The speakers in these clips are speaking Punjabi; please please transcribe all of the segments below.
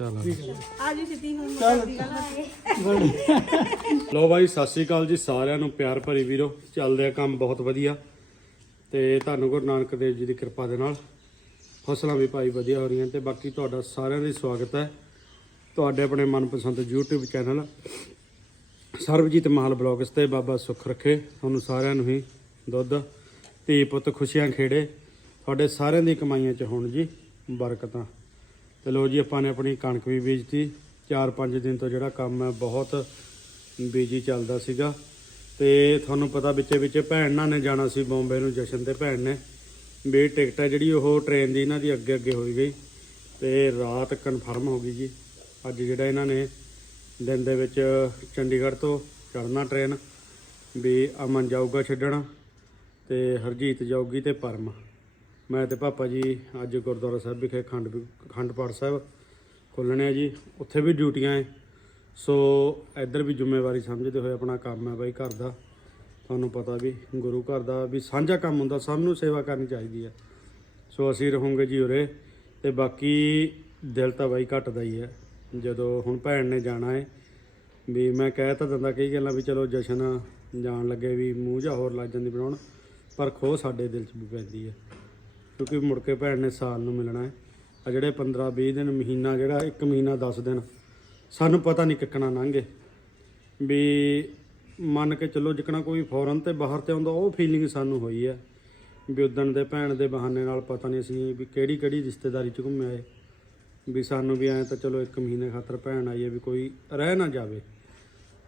ਚਲੋ ਸਿੱਧੀ ਹੁਣ ਗੱਲ ਲੋ ਬਾਈ ਸਤਿ ਸ੍ਰੀ ਅਕਾਲ ਜੀ ਸਾਰਿਆਂ ਨੂੰ ਪਿਆਰ ਭਰੀ ਵੀਰੋ ਚੱਲਦੇ ਆ ਕੰਮ ਬਹੁਤ ਵਧੀਆ। ਤੇ ਤੁਹਾਨੂੰ ਗੁਰੂ ਨਾਨਕ ਦੇਵ ਜੀ ਦੀ ਕਿਰਪਾ ਦੇ ਨਾਲ ਫਸਲਾਂ ਵੀ ਭਾਈ ਵਧੀਆ ਹੋ ਰਹੀਆਂ ਤੇ ਬਾਕੀ ਤੁਹਾਡਾ ਸਾਰਿਆਂ ਦਾ ਸਵਾਗਤ ਹੈ। ਤੁਹਾਡੇ ਆਪਣੇ ਮਨਪਸੰਦ YouTube channel Sarabjit Mahal vlogs ਤੇ ਬਾਬਾ ਸੁੱਖ ਰੱਖੇ। ਤੁਹਾਨੂੰ ਸਾਰਿਆਂ ਨੂੰ ਹੀ ਦੁੱਧ ਧੀ ਪੁੱਤ ਖੁਸ਼ੀਆਂ ਖੇੜੇ। ਤੁਹਾਡੇ ਸਾਰਿਆਂ ਦੀ ਕਮਾਈਆਂ 'ਚ ਹੋਣ ਜੀ ਬਰਕਤਾਂ। ਤੇ ਲੋ ਜੀ, ਆਪਾਂ ਨੇ ਆਪਣੀ ਕਣਕ ਵੀ ਬੀਜਤੀ। 4-5 ਦਿਨ ਤੋਂ ਜਿਹੜਾ ਕੰਮ ਹੈ, ਬਹੁਤ ਬੀਜੀ ਚੱਲਦਾ ਸੀਗਾ। ਤੇ ਤੁਹਾਨੂੰ ਪਤਾ ਵਿੱਚੇ ਵਿੱਚੇ ਭੈਣ ਨਾਲ ਨੇ ਜਾਣਾ ਸੀ ਬੰਬੇ ਨੂੰ, ਜਸ਼ਨ ਤੇ ਭੈਣ ਨੇ। ਵੀ ਟਿਕਟ ਹੈ ਜਿਹੜੀ, ਉਹ ਟ੍ਰੇਨ ਦੀ ਇਹਨਾਂ ਦੀ ਅੱਗੇ ਅੱਗੇ ਹੋਈ ਗਈ। ਤੇ ਰਾਤ ਕਨਫਰਮ ਹੋ ਗਈ ਜੀ। ਅੱਜ ਜਿਹੜਾ ਇਹਨਾਂ ਨੇ ਦਿਨ ਦੇ ਵਿੱਚ ਚੰਡੀਗੜ੍ਹ ਤੋਂ ਚੜਨਾ ਟ੍ਰੇਨ ਵੀ ਅਮਨ ਜਾਊਗਾ ਛੱਡਣ ਤੇ ਹਰਜੀਤ ਜਾਊਗੀ ਤੇ ਪਰਮ। ਮੈਂ ਤੇ ਪਾਪਾ ਜੀ ਅੱਜ ਗੁਰਦੁਆਰਾ ਸਾਹਿਬ ਵਿਖੇ ਖੰਡ ਖੰਡ ਪਾਠ ਸਾਹਿਬ ਖੋਲ੍ਹਣੇ ਆ ਜੀ। ਉੱਥੇ ਵੀ ਡਿਊਟੀਆਂ ਹੈ ਸੋ ਇੱਧਰ ਵੀ ਜ਼ਿੰਮੇਵਾਰੀ ਸਮਝਦੇ ਹੋਏ ਆਪਣਾ ਕੰਮ ਹੈ ਬਾਈ ਘਰ ਦਾ। ਤੁਹਾਨੂੰ ਪਤਾ ਵੀ ਗੁਰੂ ਘਰ ਦਾ ਵੀ ਸਾਂਝਾ ਕੰਮ ਹੁੰਦਾ, ਸਭ ਨੂੰ ਸੇਵਾ ਕਰਨੀ ਚਾਹੀਦੀ ਹੈ ਸੋ ਅਸੀਂ ਰਹੋਗੇ ਜੀ ਉਰੇ ਤੇ ਬਾਕੀ ਦਿਲ ਤਾਂ ਬਾਈ ਘਟਦਾ ਹੀ ਹੈ ਜਦੋਂ ਹੁਣ ਭੈਣ ਨੇ ਜਾਣਾ ਹੈ ਵੀ ਮੈਂ ਕਹਿ ਤਾਂ ਦਿੰਦਾ ਕਈ ਗੱਲਾਂ ਵੀ ਚਲੋ ਜਸ਼ਨ ਜਾਣ ਲੱਗੇ ਵੀ ਮੂੰਹ ਜਾਂ ਹੋਰ ਲੱਗ ਜਾਂਦੀ ਬਣਾਉਣ, ਪਰ ਖੋ ਸਾਡੇ ਦਿਲ 'ਚ ਵੀ ਪੈਂਦੀ ਹੈ ਕਿਉਂਕਿ ਮੁੜ ਕੇ ਭੈਣ ਨੇ ਸਾਲ ਨੂੰ ਮਿਲਣਾ ਹੈ। ਆ ਜਿਹੜੇ 15 20 ਦਿਨ ਮਹੀਨਾ ਜਿਹੜਾ, ਇੱਕ ਮਹੀਨਾ 10 ਦਿਨ, ਸਾਨੂੰ ਪਤਾ ਨਹੀਂ ਕਿੱਕਣਾ ਲੰਘੇ। ਵੀ ਮੰਨ ਕੇ ਚੱਲੋ ਜਿੱਕਣਾ ਕੋਈ ਫੌਰਨ ਤੇ ਬਾਹਰ ਤੇ ਆਉਂਦਾ, ਉਹ ਫੀਲਿੰਗ ਸਾਨੂੰ ਹੋਈ ਹੈ। ਵੀ ਉਦਣ ਦੇ ਭੈਣ ਦੇ ਬਹਾਨੇ ਨਾਲ ਪਤਾ ਨਹੀਂ ਅਸੀਂ ਵੀ ਕਿਹੜੀ ਕਿਹੜੀ ਰਿਸ਼ਤੇਦਾਰੀ ਚ ਘੁੰਮੇ ਆਏ। ਵੀ ਸਾਨੂੰ ਵੀ ਐਂ ਤਾਂ ਚਲੋ ਇੱਕ ਮਹੀਨੇ ਖਾਤਰ ਭੈਣ ਆਈ ਹੈ ਵੀ ਕੋਈ ਰਹਿ ਨਾ ਜਾਵੇ।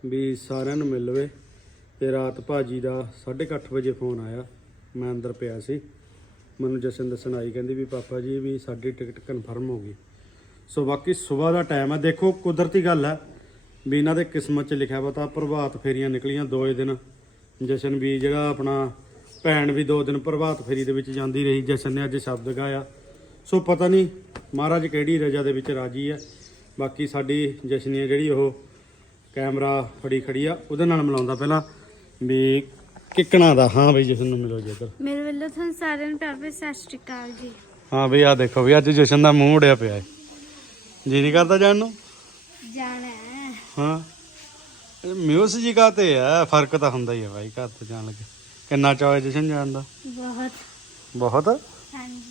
ਵੀ ਸਾਰਿਆਂ ਨੂੰ ਮਿਲ ਲਵੇ। ਤੇ ਰਾਤ ਭਾਜੀ ਦਾ 8:30 ਵਜੇ ਫੋਨ ਆਇਆ। ਮੈਂ ਅੰਦਰ ਪਿਆ ਸੀ। ਮੈਨੂੰ ਜਸ਼ਨ ਦੱਸਣ ਆਈ, ਕਹਿੰਦੀ ਵੀ ਪਾਪਾ ਜੀ, ਵੀ ਸਾਡੀ ਟਿਕਟ ਕਨਫਰਮ ਹੋ ਗਈ। ਸੋ ਬਾਕੀ ਸਵੇਰ ਦਾ ਟਾਈਮ ਹੈ। ਦੇਖੋ, ਕੁਦਰਤੀ ਗੱਲ ਹੈ ਵੀ ਇਹਨਾਂ ਦੇ ਕਿਸਮਤ 'ਚ ਲਿਖਿਆ ਪਤਾ ਪ੍ਰਭਾਤ ਫੇਰੀਆਂ ਨਿਕਲੀਆਂ ਦੋਏ ਦਿਨ। ਜਸ਼ਨ ਵੀ ਜਿਹੜਾ ਆਪਣਾ ਭੈਣ ਵੀ ਦੋ ਦਿਨ ਪ੍ਰਭਾਤ ਫੇਰੀ ਦੇ ਵਿੱਚ ਜਾਂਦੀ ਰਹੀ, ਜਸ਼ਨ ਨੇ ਅੱਜ ਸ਼ਬਦ ਗਾਇਆ। ਸੋ ਪਤਾ ਨਹੀਂ ਮਹਾਰਾਜ ਕਿਹੜੀ ਰਜਾ ਦੇ ਵਿੱਚ ਰਾਜੀ ਹੈ। ਬਾਕੀ ਸਾਡੀ ਜਸ਼ਨੀ ਜਿਹੜੀ ਉਹ ਕੈਮਰਾ ਫੜੀ ਖੜੀ ਆ, ਉਹਦੇ ਨਾਲ ਮਿਲਾਉਂਦਾ ਪਹਿਲਾਂ ਵੀ ਕਿੱਕਣਾ ਦਾ? ਹਾਂ ਬਈ ਜਸ਼ਨ ਨੂੰ ਮਿਲੋ ਜੀ ਇੱਧਰ ਮੇਰੇ ਵੱਲੋਂ ਤੁਹਾਨੂੰ ਸਾਰਿਆਂ ਨੂੰ ਪਿਆਰ ਭਰੀ ਸਤਿ ਸ਼੍ਰੀ ਅਕਾਲ ਜੀ। ਹਾਂ ਬਈ ਆ ਦੇਖੋ ਵੀ ਅੱਜ ਜਸ਼ਨ ਦਾ ਮੂੰਹ ਉੜਿਆ ਪਿਆ ਹੈ। ਜੀ ਨਹੀਂ ਕਰਦਾ ਜਾਣ ਨੂੰ? ਜਾਣਾ ਹੈ। ਹਾਂ। ਮਿਊਸ ਜੀ ਕਾਤੇ ਆ ਫ਼ਰਕ ਤਾਂ ਹੁੰਦਾ ਹੀ ਆ ਬਾਈ ਘਰ ਤੋਂ ਜਾਣ ਲੱਗੇ। ਕਿੰਨਾ ਚਾਅ ਹੈ ਜਸ਼ਨ ਜਾਣ ਦਾ? ਬਹੁਤ। ਬਹੁਤ? ਹਾਂਜੀ।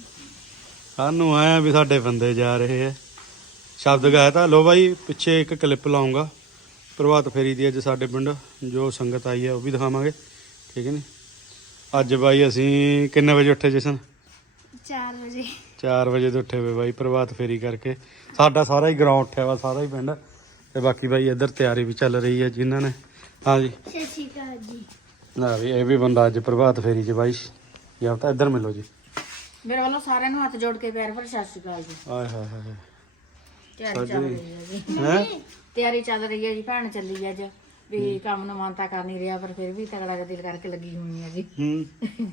ਸਾਨੂੰ ਆਇਆ ਵੀ ਸਾਡੇ ਬੰਦੇ ਜਾ ਰਹੇ ਆ ਸ਼ਬਦ ਗਾਇਆ ਤਾਂ ਲੋ ਬਾਈ ਪਿੱਛੇ ਇੱਕ ਕਲਿੱਪ ਲਾਉਂਗਾ। ਪ੍ਰਭਾਤ ਫੇਰੀ ਦੀ ਅੱਜ ਸਾਡੇ ਪਿੰਡ ਜੋ ਸੰਗਤ ਆਈ ਹੈ ਉਹ ਵੀ ਦਿਖਾਵਾਂਗੇ। ਠੀਕ ਹੈ ਨੀ? ਅੱਜ ਬਾਈ ਅਸੀਂ ਕਿੰਨੇ ਵਜੇ ਉੱਠੇ ਜਸ਼ਨ? 4 ਵਜੇ। 4 ਵਜੇ ਤੋਂ ਉੱਠੇ ਹੋਏ ਬਾਈ ਪ੍ਰਭਾਤ ਫੇਰੀ ਕਰਕੇ। ਸਾਡਾ ਸਾਰਾ ਹੀ ਗਰਾਊਂਡ ਉੱਠਿਆ ਵਾ ਸਾਰਾ ਹੀ ਪਿੰਡ। ਤੇ ਬਾਕੀ ਬਾਈ ਇੱਧਰ ਤਿਆਰੀ ਵੀ ਚੱਲ ਰਹੀ ਹੈ ਜਿਨ੍ਹਾਂ ਨੇ। ਹਾਂਜੀ ਸਤਿ ਸ਼੍ਰੀ ਅਕਾਲ ਜੀ। ਨਾ ਵੀ ਇਹ ਵੀ ਬੰਦਾ ਅੱਜ ਪ੍ਰਭਾਤ ਫੇਰੀ 'ਚ ਬਾਈ। ਜਾਂ ਤਾਂ ਇੱਧਰ ਮਿਲੋ ਜੀ। ਮੇਰੇ ਵੱਲੋਂ ਸਾਰਿਆਂ ਨੂੰ ਹੱਥ ਜੋੜ ਕੇ ਪਿਆਰ ਭਰੀ ਸਤਿ ਸ਼੍ਰੀ ਅਕਾਲ ਜੀ। ਆਏ ਹਾਏ ਹਾਏ ਤਿਆਰੀ ਚੱਲ ਰਹੀ ਹੈ ਜੀ। ਹੈ? ਤਿਆਰੀ ਚੱਲ ਰਹੀ ਹੈ ਜੀ ਭੈਣ ਚੱਲੀ ਅੱਜ। ਵੀ ਕੰਮ ਨੂੰ ਮਾਨਤਾ ਕਰ ਨਹੀਂ ਰਿਹਾ ਪਰ ਫਿਰ ਵੀ ਤਗੜਾ ਦਿਲ ਕਰਕੇ ਲੱਗੀ ਹੋਈ ਹੈ ਜੀ। ਹੂੰ।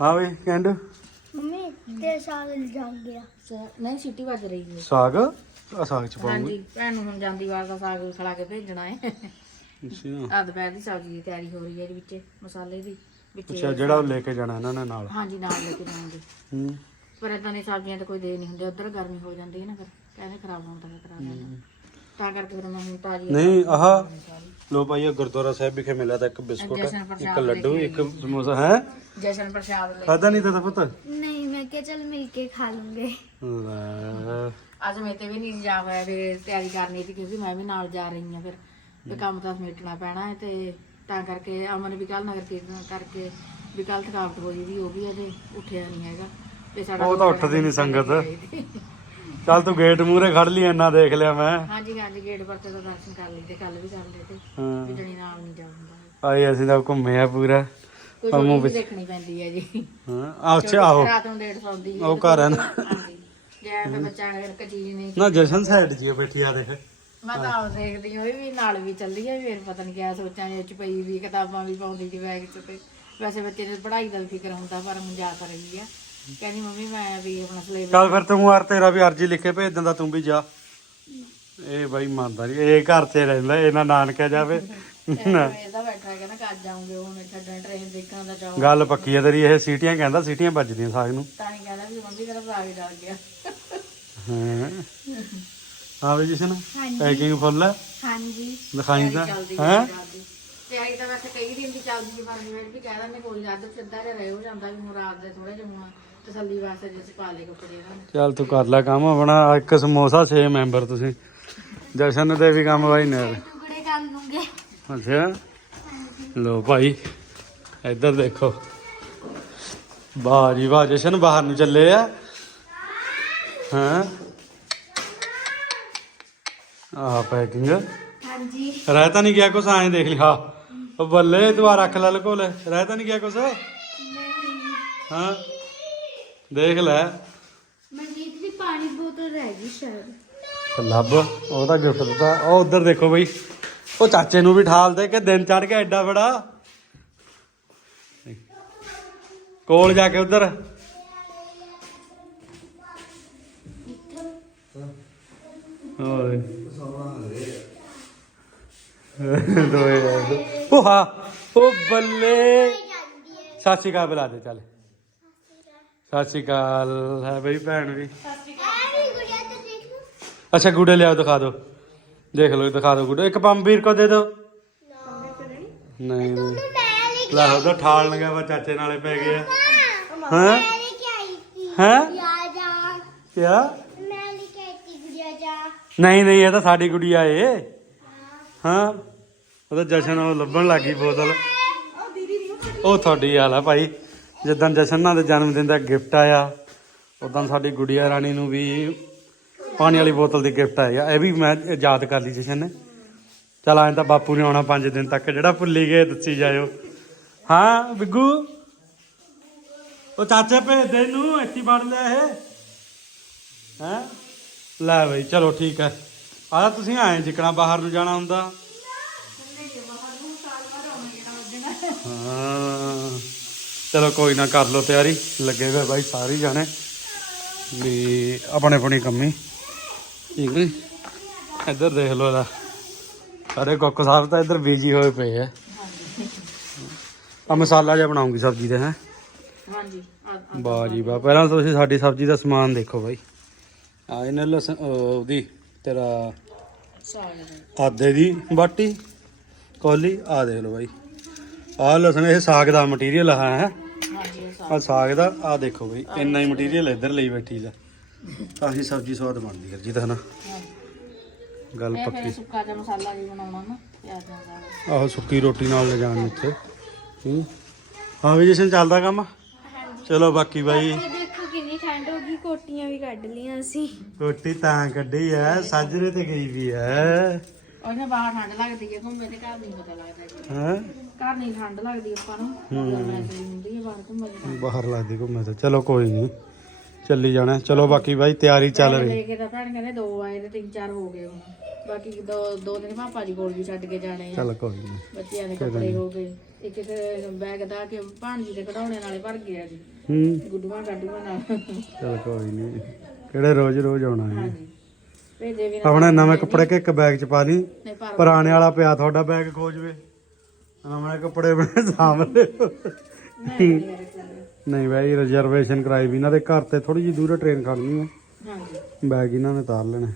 ਹਾਂ ਵੀ ਕਹਿੰਡ ਮੰਮੀ ਤੇ ਸਾਲ ਜਾ ਗਿਆ। ਸ- ਨਹੀਂ ਸਿੱਟੀ ਵੱਜ ਰਹੀ ਹੈ। ਸਾਗ? ਆ ਸਾਗ ਚ ਪਾਉਂਗੇ ਹਾਂਜੀ ਭੈਣ ਨੂੰ ਹੁਣ ਜਾਂਦੀ ਵਾਰ ਦਾ ਸਾਗ ਖਲਾ ਕੇ ਭੇਜਣਾ ਹੈ। ਅੱਛਾ। ਆ ਦੁਪਹਿਰ ਦੀ ਸਬਜ਼ੀ ਦੀ ਤਿਆਰੀ ਹੋ ਰਹੀ ਹੈ ਇਹਦੇ ਵਿੱਚ ਮਸਾਲੇ ਦੀ। ਵਿੱਚ ਅੱਛਾ ਜਿਹੜਾ ਉਹ ਲੈ ਕੇ ਜਾਣਾ ਇਹਨਾਂ ਨੇ ਨਾਲ। ਹਾਂਜੀ ਨਾਲ ਲੈ ਕੇ ਜਾਵਾਂਗੇ। ਹੂੰ। ਪਰ ਇਦਾਂ ਦੀਆਂ ਸਬਜ਼ੀਆਂ ਤਾਂ ਕੋਈ ਦੇ ਨਹੀਂ ਹੁੰਦੇ ਉਧਰ ਗਰਮੀ ਹੋ ਜਾਂਦੀ ਹੈ ਨਾ ਫਿਰ ਕਹਿੰਦੇ ਖਰਾਬ ਹੋਣ ਤਾਂ ਖਰਾਬ ਜਾਂਦਾ ਤਾਂ ਕਰਕੇ ਫਿਰ ਮੈਂ ਹੁਣ ਤਾਜੀ ਨਹੀਂ ਆਹ। ਲੋ ਭਾਈ ਇਹ ਗੁਰਦੁਆਰਾ ਸਾਹਿਬ ਵਿਖੇ ਮਿਲਿਆ ਤਾਂ ਇੱਕ ਬਿਸਕੁਟ ਇੱਕ ਲੱਡੂ ਇੱਕ ਸਮੋਸਾ ਹੈ? ਜਸ਼ਨ ਪ੍ਰਸ਼ਾਦ ਲੈ। ਖਾਦਾ ਨਹੀਂ ਤਾਂ ਪਤਾ? ਨਹੀਂ ਮੈਂ ਕਿਹਾ ਚਲ ਮਿਲ ਕੇ ਖਾ ਲੂੰਗੇ। ਅੱਜ ਮੇਰੇ ਤੇ ਵੀ ਨਹੀਂ ਜਾ ਹੋਇਆ ਫਿਰ ਤਿਆਰੀ ਕਰਨੀ ਸੀ ਕਿਉਂਕਿ ਮੈਂ ਵੀ ਨਾਲ ਜਾ ਰਹੀ ਹਾਂ ਫਿਰ। ਵੀ ਕੰਮ ਤਾਂ ਸਮੇਟਣਾ ਪੈਣਾ ਹੈ ਤੇ ਤਾਂ ਕਰਕੇ ਅਮਨ ਵੀ ਕੱਲ ਨਗਰ ਕੀਰਤਨ ਕਰਕੇ ਵੀ ਕੱਲ ਥਕਾਵਟ ਹੋ ਜੀ ਉਹ ਵੀ ਅਜੇ ਉੱਠਿਆ ਨਹੀਂ ਹੈਗਾ। ਤੇ ਸਾਡਾ ਉਹ ਤਾਂ ਉੱਠਦੀ ਨਹੀਂ ਸੰਗਤ। ਚੱਲ ਤੂੰ ਗੇਟ ਮੂਹਰੇ ਖੜ ਲਈ ਇੰਨਾ ਦੇਖ ਲਿਆ ਮੈਂ। ਹਾਂਜੀ ਹਾਂਜੀ ਗੇਟ ਪਰ ਤੇ ਤਾਂ ਦਰਸ਼ਨ ਕਰ ਲਈ ਤੇ ਕੱਲ ਵੀ ਕਰ ਲਏ ਤੇ। ਹਾਂ। ਵੀ ਜਣੀ ਨਾਲ ਨਹੀਂ ਜਾਉਂਦਾ ਆਏ ਅਸੀਂ ਤਾਂ ਘੁੰਮੇ ਆ ਪੂਰਾ। ਕੋਈ ਚੀਜ਼ ਵੀ ਦੇਖਣੀ ਪੈਂਦੀ ਹੈ ਜੀ। ਹਾਂ ਆ ਅੱਛਾ ਆਹੋ। ਰਾਤ ਨੂੰ ਡੇਢ ਸੌਂਦੀ ਉਹ ਘਰ ਹੈ ਨਾ। ਹਾਂਜੀ। ਜੇ ਫਿਰ ਬੱਚਾ ਅਗਰ ਇੱਕ ਚੀਜ਼ ਨਹੀਂ ਨਾ ਜਸ਼ਨ ਸਾਈਡ ਜੀ ਬੈਠੀ ਆ ਦੇਖ। ਮੈਂ ਤਾਂ ਆਪ ਦੇਖਦੀ ਹਾਂ ਇਹ ਵੀ ਨਾਲ ਵੀ ਚੱਲਦੀ ਹੈ ਫਿਰ ਪਤਾ ਨਹੀਂ ਕਿਆ ਸੋਚਾਂ ਵਿੱਚ ਪਈ ਵੀ ਕਿਤਾਬਾਂ ਵੀ ਪਾਉਂਦੀ ਦੀ ਬੈਗ 'ਚ ਤੇ। ਵੈਸੇ ਬੱਚੇ ਨੂੰ ਪੜ੍ਹਾਈ ਦਾ ਵੀ ਫਿਕਰ ਹੁੰਦਾ ਪਰ ਹੁਣ ਜਾ ਤਾਂ ਰਹੀ ਆ। ਕਹਿੰਦੀ ਮੰਮੀ ਮੈਂ ਵੀ ਆਪਣਾ ਸਿਲੇਬਸ ਚੱਲ ਫਿਰ ਤੂੰ ਯਾਰ ਤੇਰਾ ਵੀ ਅਰਜੀ ਲਿਖ ਕੇ ਭੇਜ ਦਿੰਦਾ ਤੂੰ ਵੀ ਜਾ। ਇਹ ਬਾਈ ਮੰਨਦਾ ਨਹੀਂ ਇਹ ਘਰ 'ਚ ਰਹਿੰਦਾ ਇਹਨਾਂ ਨਾਨਕਿਆ ਜਾਵੇ। ਇਹਦਾ ਬੈਠਾ ਹੈ ਕਹਿੰਦਾ ਕੱਜ ਜਾਉਂਗੇ ਹੁਣ ਛੱਡਣ ਟ੍ਰੇਨ ਦੇਖਣ ਦਾ ਚਾਹ ਗੱਲ ਪੱਕੀ ਆ ਤੇਰੀ ਇਹ ਸੀਟੀਆਂ ਕਹਿੰਦਾ ਸੀਟੀਆਂ ਵੱਜਦੀਆਂ ਸਾਗ ਨੂੰ। ਤਾਂ ਹੀ ਕਹਿੰਦਾ ਵੀ ਮੰਮੀ ਤੇਰਾ ਸਾਗ ਡਰ ਗਿਆ। ਹਾਂ। ਹਾਂ ਵੀ ਜਸ਼ਨ। ਪੈਕਿੰਗ ਫੁੱਲ ਹੈ ਹਾਂਜੀ। ਦਿਖਾਈ ਤਾਂ ਹੈ? ਤੇ ਆਈ ਤਾਂ ਵੈਸੇ ਕਈ ਦਿਨ ਦੀ ਚੱਲਦੀ ਹੈ ਪਰ ਜਿਵੇਂ ਵੀ ਕਹਿ ਦਿੰਦੇ ਕੋਈ ਅੱਧ ਸਿੱਧਾ ਜਿਹਾ ਰਹਿ ਹੋ ਜਾਂਦਾ ਵੀ ਰਾਤ ਦੇ ਥੋੜੇ ਜਿਹਾ ਹੁਣ। ਤਸੱਲੀ ਵਾਸਤੇ ਜੇ ਅਸੀਂ ਪਾ ਲਏ ਕੱਪੜੇ ਇਹਨਾਂ ਨੇ। ਚੱਲ ਤੂੰ ਕਰ ਲੈ ਕੰਮ ਆਪਣਾ ਇੱਕ ਸਮੋਸਾ 6 ਮੈਂਬਰ ਤੁਸੀਂ। ਜਸ਼ਨ ਦੇ ਵੀ ਕੰਮ ਬਾਈ ਨੇ। ਟੁਕੜੇ ਕਰ ਲੂੰਗੇ। ਅੱਛਾ। ਲੋ ਭਾਈ ਇੱਧਰ ਦੇਖੋ। ਵਾਹ ਜੀ ਵਾਹ ਜਸ਼ਨ ਬਾਹਰ ਨੂੰ ਚੱਲੇ ਆ। ਹਾਂ? ਆ ਪੈਕਿੰਗ। ਹਾਂਜੀ। ਰਹਿ ਤਾਂ ਨਹੀਂ ਗਿਆ ਕੁਛ ਐਂ ਦੇਖ ਹਾਂ ਉਹ ਬੱਲੇ ਦੁਬਾਰਾ ਰੱਖ ਲੈ ਲਕੋ ਲੈ ਰਹਿ ਤਾਂ ਨਹੀਂ ਗਿਆ ਕੁਛ? ਹਾਂ? ਦੇਖ ਲੈ। ਮਨਜੀਤ ਦੀ ਪਾਣੀ ਬੋਤਲ ਰਹਿ ਗਈ ਸ਼ਾਇਦ। ਲੱਭ ਉਹਦਾ ਗਿਫਟ ਦਿੱਤਾ। ਉਹ ਉਧਰ ਦੇਖੋ ਬਈ ਉਹ ਚਾਚੇ ਨੂੰ ਵੀ ਠਾਲ ਦੇ ਕਿ ਦਿਨ ਚੜ ਗਿਆ ਐਡਾ ਬੜਾ। ਕੋਲ ਜਾ ਕੇ ਉਧਰ। ਓਏ ਦੋਏ ਉਹ ਹਾਂ ਉਹ ਬੱਲੇ। ਸ਼੍ਰੀ ਅਕਾਲ ਬੁਲਾ ਦੇ ਚੱਲ। ਸਤਿ ਸ਼੍ਰੀ ਅਕਾਲ। ਹੈ ਬਈ ਭੈਣ ਵੀ। ਅੱਛਾ ਗੁੜੇ ਲਿਆਓ ਦਿਖਾ ਦਿਓ। ਦੇਖ ਲਓ ਦਿਖਾ ਦਿਓ ਗੁੜੇ। ਇੱਕ ਪੰਬੀਰ ਕੋ ਦੇ ਦਿਓ। ਨਹੀਂ ਨਹੀਂ। ਲੈ ਉਹਦਾ ਠਾਲ ਲਗਾ ਵਾ ਚਾਚੇ ਨਾਲੇ ਪੈ ਗਏ ਹਾਂ? ਹਾਂ? ਕੀ ਮੈਂ ਨਹੀਂ ਨਹੀਂ ਇਹ ਤਾਂ ਸਾਡੀ ਗੁੜੀਆ ਏ। ਹਾਂ। ਉਹਦਾ ਜਸ਼ਨ ਉਹ ਲੱਭਣ ਲੱਗੀ ਬੋਤਲ। ਉਹ ਉਹ ਤੁਹਾਡੀ ਹਾਲ ਆ ਭਾਈ। ਜਿੱਦਾਂ ਜਸ਼ਨ ਦੇ ਜਨਮ ਦਿਨ ਦਾ ਗਿਫਟ ਆਇਆ ਉਦੋਂ ਸਾਡੀ ਗੁੜੀਆ ਰਾਣੀ ਨੂੰ ਵੀ ਪਾਣੀ ਵਾਲੀ ਬੋਤਲ ਦੀ ਗਿਫਟ ਆਇਆ ਇਹ ਵੀ ਮੈਂ ਯਾਦ ਕਰ ਲਈ ਜਸ਼ਨ ਨੇ। ਚਲ ਐਂ ਤਾਂ ਬਾਪੂ ਨੇ ਆਉਣਾ 5 ਦਿਨ ਤੱਕ ਜਿਹੜਾ ਭੁੱਲੀ ਗਏ ਦੱਸੀ ਜਾਇਓ। ਹਾਂ ਬਿੱਗੂ? ਉਹ ਚਾਚੇ ਭੇਜ ਦੇ ਇਹਨੂੰ ਇੱਥੇ ਬਣ ਲਿਆ ਇਹ। ਹੈ? ਲੈ ਬਈ ਚਲੋ ਠੀਕ ਹੈ ਆਹ ਤੁਸੀਂ ਆਏ ਜਿਕਣਾ ਬਾਹਰ ਨੂੰ ਜਾਣਾ ਹੁੰਦਾ। ਹਾਂ। ਚਲੋ ਕੋਈ ਨਾ ਕਰ ਲਓ ਤਿਆਰੀ। ਲੱਗੇ ਹੋਏ ਬਾਈ ਸਾਰੇ ਜਾਣੇ। ਵੀ ਆਪਣੇ ਆਪਣੀ ਕੰਮੀ। ਠੀਕ ਨੀ? ਇੱਧਰ ਦੇਖ ਲਓ ਇਹਦਾ। ਸਾਰੇ ਕੁੱਕ ਸਾਹਿਬ ਤਾਂ ਇੱਧਰ ਬੀਜੀ ਹੋਏ ਪਏ ਆ। ਆ ਮਸਾਲਾ ਜਿਹਾ ਬਣਾਉਂਗੀ ਸਬਜ਼ੀ ਦੇ ਹੈ? ਹਾਂਜੀ। ਵਾਹ ਜੀ ਵਾਹ। ਪਹਿਲਾਂ ਤੁਸੀਂ ਸਾਡੀ ਸਬਜ਼ੀ ਦਾ ਸਮਾਨ ਦੇਖੋ ਬਾਈ। ਆ ਇਹਨੇ ਲਸਣ ਅਹ ਉਹਦੀ ਤੇਰਾ ਸਾਗ। ਦਾ। ਆਦੇ ਦੀ ਬਾਟੀ ਕੋਲੀ ਆ ਦੇਖ ਲਓ ਬਾਈ। ਆ ਲਸਣ ਇਹ ਸਾਗ ਦਾ ਮਟੀਰੀਅਲ ਆ ਹੈ? ਹਾਂਜੀ ਆ ਸਾਗ। ਦਾ ਆ ਦੇਖੋ ਬਈ ਇੰਨਾ ਹੀ ਮਟੀਰੀਅਲ ਇੱਧਰ ਲਈ ਬੈਠੀ ਦਾ। ਤਾਂ ਹੀ ਸਬਜ਼ੀ ਸਵਾਦ ਬਣਦੀ ਹੈ ਜੀ ਤਾਂ ਨਾ ਹਾਂਜੀ। ਗੱਲ ਇਹ ਫਿਰ ਪੱਕੀ। ਸੁੱਕਾ ਜਿਹਾ ਮਸਾਲਾ ਵੀ ਬਣਾਉਣਾ ਨਾ ਪਿਆਜ਼ ਸਾਗ ਆਹੋ ਸੁੱਕੀ ਰੋਟੀ ਨਾਲ ਲੈ ਜਾਣ ਨੂੰ ਇੱਥੇ। ਹੂੰ। ਹਾਂ ਵੀ ਜਸ਼ਨ ਚੱਲਦਾ ਕੰਮ? ਚਲੋ ਬਾਕੀ ਬਾਈ। ਦੇਖੋ ਕਿੰਨੀ ਠੰਡ ਹੋ ਗਈ ਕੋਟੀਆਂ ਵੀ ਕੱਢ ਲੀਆਂ ਅਸੀਂ। ਰੋਟੀ ਤਾਂ ਕੱਢੀ ਐ ਸਾਜਰੇ ਤੇ ਗਈ ਵੀ ਐ। ਉਹਨੇ ਬਾਹਰ ਠੰਡ ਲੱਗਦੀ ਹੈ ਘੁੰਮੇ ਤੇ ਘਰ ਨਹੀਂ ਪਤਾ ਲੱਗਦਾ ਜੀ। ਹਾਂ? ਘਰ ਨਹੀਂ ਠੰਡ ਲੱਗਦੀ ਆਪਾਂ ਨੂੰ। ਵੈਸੇ ਹੀ ਹੁੰਦੀ ਹੈ ਬਾਹਰ ਘੁੰਮੇ ਤੇ ਬਾਹਰ ਲੱਗਦੀ ਘੁੰਮੇ ਤੇ। ਚਲੋ ਕੋਈ ਨਹੀਂ ਚੱਲੀ ਜਾਣਾ। ਚਲੋ ਬਾਕੀ ਬਾਈ ਤਿਆਰੀ ਚੱਲ ਰਹੀ। ਲੈ ਕੇ ਤਾਂ ਭੈਣ ਕਹਿੰਦੇ ਦੋ ਆਏ ਤੇ ਤਿੰਨ ਚਾਰ ਹੋ ਗਏ ਹੁਣ। ਬਾਕੀ ਦੋ ਦੋ ਦਿਨ ਪਾਪਾ ਜੀ ਕੋਲ ਵੀ ਛੱਡ ਕੇ ਜਾਣੇ ਆ। ਚੱਲ ਕੋਈ ਨਹੀਂ। ਬੱਚਿਆਂ ਦੇ ਕੱਪੜੇ ਹੋ ਗਏ। ਇੱਕ ਇੱਕ ਬੈਗ ਦਾ ਕਿ ਭਾਣਜੀ ਦੇ ਕਢਾਉਣੇ ਨਾਲੇ ਭਰ ਗਿਆ ਜੀ। ਹੂੰ। ਗੁੱਡੂਆਂ ਗਾਡੂਆਂ ਨਾਲ। ਚਲ ਕੋਈ ਨਹੀਂ। ਕਿਹੜੇ ਰੋਜ਼ ਰੋਜ਼ ਆਉਣਾ ਹੈ ਭੇਜੇ ਵੀ ਨਾ ਆਪਣੇ ਨਵੇਂ ਕੱਪੜੇ ਕਿ ਇੱਕ ਬੈਗ ਚ ਪਾ ਲਈ। ਨਹੀਂ ਪਰ ਪੁਰਾਣੇ ਵਾਲਾ ਪਿਆ ਤੁਹਾਡਾ ਬੈਗ ਖੋਜਵੇ ਨਵੇਂ ਕੱਪੜੇ ਬਣੇ ਸਾਹਮਣੇ ਨਹੀਂ। ਨਹੀਂ ਬਾਈ ਰਿਜ਼ਰਵੇਸ਼ਨ ਕਰਾਈ ਵੀ ਇਹਨਾਂ ਦੇ ਘਰ ਤੇ ਥੋੜੀ ਜਿਹੀ ਦੂਰ ਟ੍ਰੇਨ ਖੜਨੀ ਹੈ ਹਾਂਜੀ। ਬੈਗ ਇਹਨਾਂ ਨੇ ਤਾਰ ਲੈਣੇ।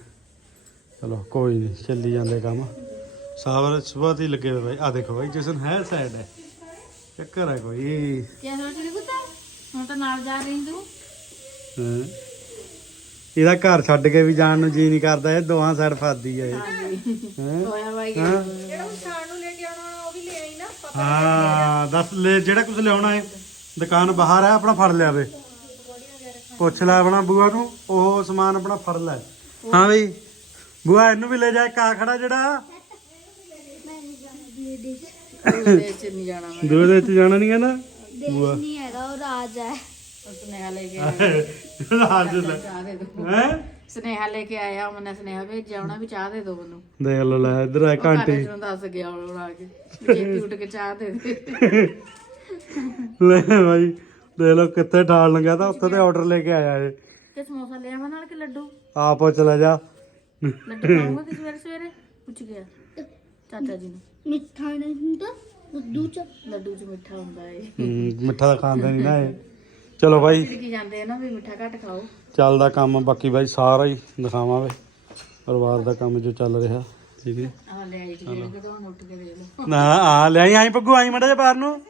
ਚਲੋ ਕੋਈ ਨਹੀਂ ਚੱਲੀ ਜਾਂਦੇ ਕੰਮ। ਸਾਵਰ ਸਵੇਰ ਹੀ ਲੱਗੇ ਹੋਏ ਬਾਈ। ਆ ਦੇਖੋ ਬਾਈ ਜਸਨ ਹੈ ਸਾਈਡ ਹੈ। ਚੱਕਰ ਹੈ ਕੋਈ। ਕੀ ਸੋਚ ਰਹੀ ਪੁੱਤ? ਹੁਣ ਤਾਂ ਨਾਲ ਜਾ ਰਹੀ ਤੂੰ। ਹਾਂ। ਇਹਦਾ ਘਰ ਛੱਡ ਕੇ ਵੀ ਜਾਣ ਨੂੰ ਜੀ ਨਹੀਂ ਕਰਦਾ ਇਹ ਦੋਹਾਂ ਸਾਈਡ ਫਸਦੀ ਹੈ ਇਹ। ਹੈਂ? ਹੋਇਆ ਬਾਈ ਹਾਂ। ਹਾਂ? ਦੱਸ ਲੈ ਜਿਹੜਾ ਕੁਝ ਲਿਆਉਣਾ ਹੈ ਦੁਕਾਨ ਬਾਹਰ ਹੈ ਆਪਣਾ ਫੜ ਲਿਆ ਵੇ ਪੁੱਛ ਲੈ ਆਪਣਾ ਬੂਆ ਨੂੰ ਉਹ ਸਮਾਨ ਆਪਣਾ ਫੜ ਲੈ। ਹਾਂ ਬਈ ਬੂਆ ਇਹਨੂੰ ਵੀ ਲੈ ਜਾ ਆ ਖੜਾ ਜਿਹੜਾ। ਉਹਦੇ ਚ ਨਹੀਂ ਜਾਣਾ ਮੈਂ। ਦੂਰ ਦੇ ਜਾਣਾ ਨਹੀਂ ਹੈ ਨਾ। ਦੇਸ਼ ਨਹੀਂ ਹੈਗਾ ਉਹ ਰਾਜ ਹੈ। ਸੁਨੇਹਾ ਲੈ ਕੇ ਆਇਆ। ਰਾਜ ਲੈ। ਚਾਹ ਦੇ ਦੋ। ਹੈ? ਸੁਨੇਹਾ ਲੈ ਕੇ ਆਇਆ ਮੈਨੇ ਸੁਨੇਹਾ ਭੇਜਿਆ ਉਹਨਾਂ ਵੀ ਚਾਹ ਦੇ ਦੋ ਮੈਨੂੰ। ਦੇਖ ਲੋ ਲੈ ਇਧਰ ਆ ਉਹ ਘੰਟੇ। ਚੋਂ ਦੱਸ ਗਿਆ ਉਹ ਆ ਕੇ ਵੀ ਛੇਤੀ ਉੱਠ ਕੇ ਚਾਹ ਦੇ ਦੇ। ਲੈ ਭਾਈ ਦੇਖ ਲੋ ਕਿੱਥੇ ਠਾਲ ਲੰਗਾ ਤਾਂ ਉੱਥੇ ਤੇ ਆਰਡਰ ਲੈ ਕੇ ਆਇਆ ਇਹ। ਤੇ ਸਮੋਸਾ ਲੈ ਆਵਾਂ ਨਾਲ ਕਿ ਲੱਡੂ? ਆਪੋ ਚਲਾ ਜਾ। ਲੱਡੂ ਖਾਊਂਗਾ ਕਿ ਸਵੇਰੇ ਸਵੇਰੇ? ਪੁੱਛ ਗਿਆ। ਚਾਚਾ ਜੀ ਨੂੰ। ਮਿੱਠਾ ਨਹੀਂ ਹੁੰਦਾ ਦੁੱਧੂ ਚ। ਲੱਡੂ ਚ ਮਿੱਠਾ ਹੁੰਦਾ ਏ ਹੂੰ, ਮਿੱਠਾ ਤਾਂ ਖਾਂਦਾ ਨਹੀਂ ਨਾ ਇਹ। ਚਲੋ ਭਾਈ ਕੀ ਜਾਂਦੇ ਆ ਨਾ ਵੀ ਮਿੱਠਾ ਘੱਟ ਖਾਓ। ਚੱਲਦਾ ਕੰਮ ਬਾਕੀ ਬਾਈ ਸਾਰਾ ਹੀ ਦਿਖਾਵਾਂਗੇ ਪਰਿਵਾਰ ਦਾ ਕੰਮ ਜੋ ਚੱਲ ਰਿਹਾ ਠੀਕ ਹੈ। ਆ ਲੈ ਆਈ ਜੀ ਕਦੋਂ ਹੁਣ ਉੱਠ ਕੇ ਦੇਖ ਲਓ। ਨਾ ਆ ਲੈ ਆਈ ਆਈ ਪੱਗੂ ਆਈ ਮੜਾ ਜਾ ਬਾਹਰ ਨੂੰ।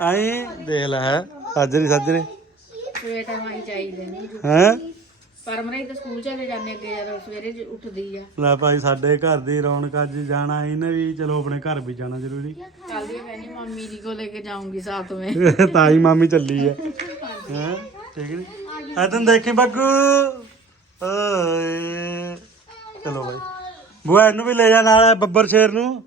ਆਈ ਦੇਖ ਲੈ ਹੈ ਸਾਜਰੀ ਸਾਜਰੀ। ਬੇਟਾ ਮਾਈ ਚਾਹੀਦੇ ਨਹੀਂ ਹੈ? ਪਰਮਰੇ ਤਾਂ ਸਕੂਲ ਚਲੇ ਜਾਂਦੇ ਅੱਗੇ ਜਦੋਂ ਸਵੇਰੇ ਜ- ਉੱਠਦੀ ਆ। ਲੈ ਭਾਈ ਸਾਡੇ ਘਰ ਦੀ ਰੌਣਕ ਅੱਜ ਜਾਣਾ ਇਹਨੇ ਵੀ ਚਲੋ ਆਪਣੇ ਘਰ ਵੀ ਜਾਣਾ ਜ਼ਰੂਰੀ। ਕੱਲ ਦੀ ਕਹਿੰਦੀ ਮੰਮੀ ਜੀ ਕੋ ਲੈ ਕੇ ਜਾਊਂਗੀ ਸਾਥ ਮੈਂ। ਤਾਈ ਮਾਮੀ ਚੱਲੀ ਆ। ਹੈ? ਠੀਕ ਦੇਖੀ ਬੱਗੂ? ਓਏ। ਚਲੋ ਭਾਈ ਬੁਆ ਇਹਨੂੰ ਵੀ ਲੈ ਜਾ ਨਾਲ ਬੱਬਰ ਸ਼ੇਰ ਨੂੰ।